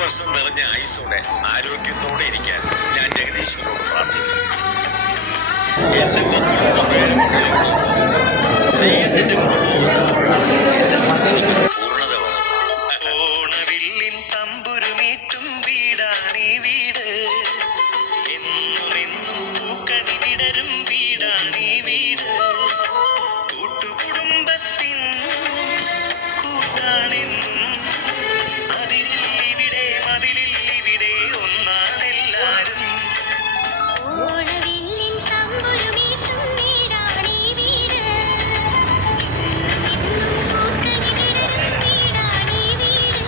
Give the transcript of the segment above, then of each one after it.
വർഷം നിറഞ്ഞ ആയുസോടെ ആരോഗ്യത്തോടെ ഇരിക്കാൻ ഞാൻ ജഗദീശ്വരനോട് പ്രാർത്ഥിക്കുന്നു. എന്റെ മക്കളുടെ പേരും എന്റെ കുടുംബവും എന്റെ സന്തോഷത്തിന് പൂർണ്ണത വേണം. ഓണവില്ലിൻ തമ്പുരുമേറ്റും വീടാണീ വീട്, എന്നും എന്നും പൂക്കണി വിടരും വീടാണീ വീട്, കൂട്ടുകുടുംബത്തിൻ കൂട്ടാണെന്നും മതിലില്ലിവിടെ ഒന്നാണെല്ലാരും. ഓണവില്ലിൻ തമ്പുരുമേറ്റും വീടാണീ വീട്, എന്നും പൂക്കണി വിടരും വീടാണീ വീട്.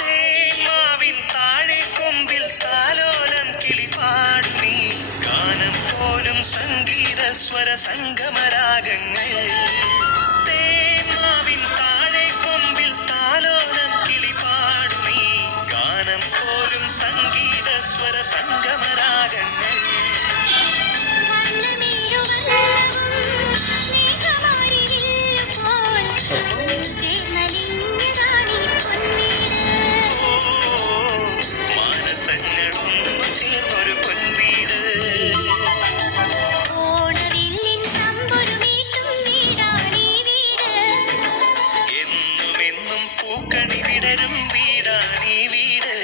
തേന്മാവിൻ താഴെ കൊമ്പിൽ താലോലം കിളിപാടുമീ ഗാനം പോലും സംഗീത സ്വര സംഗമരാഗങ്ങൾ. തേന്മാവിൻ താഴെ കൊമ്പിൽ താലോലം കിളിപാടുമീ ഗാനം പോലും സംഗീത സ്വര സംഗമരാഗങ്ങൾ. മാനസങ്ങളൊന്നു ചേർന്നൊരു പൊൻവീട്. ഓണവില്ലിൻ തമ്പുരുമേറ്റും വീടാണീ വീട്, എന്നുമെന്നും പൂക്കണി വിടരും വീടാണീ വീട്.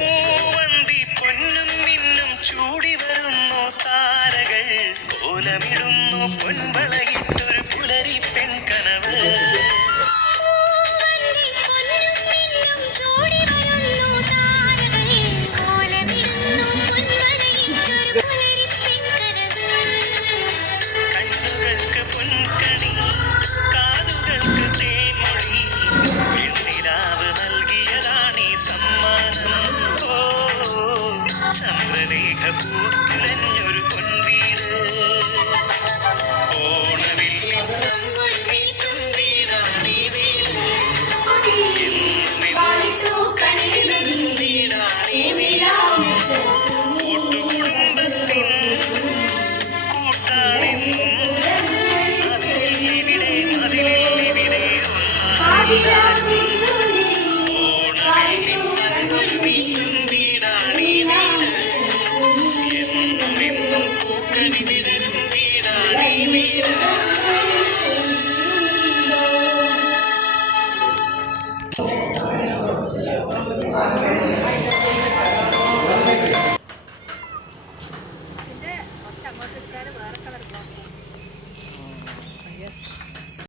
മൂവന്തി പൊന്നും മിന്നും ചൂടി വരുന്നു താരകൾ, കോലമിടുന്നു പൊൻവളയിട്ടൊരു പുലരി പെൺകനവ്. പൂവന്തി പൊന്നും മിന്നും ചൂടി വരുന്നു താരകൾ, കോലമിടുന്നു പൊൻവളയിട്ടൊരു പുലരിപ്പെൺകനവ്. കണ്ണുകൾക്ക് പൊൻകണി, കാതുകൾക്ക് തേൻമൊഴി, വെണ്ണിലാവ് നൽകിയതാണീ സമ്മാനം. ഓ ചന്ദ്രലേഖ പൂത്തുലഞ്ഞൊരു പൊൻവീട്. ഓണവില്ലിൻ തമ്പുരുമേറ്റും വീടാണീ വീട്, എന്നുമെന്നും പൂക്കണി വിടരും വീടാണീ വീട്, കൂട്ടുകുടുംബത്തിൻ കൂട്ടാണെന്നും മതിലില്ലിവിടെ ഒന്നാണെല്ലാരും. ഓണവില്ലിൻ തമ്പുരുമേറ്റും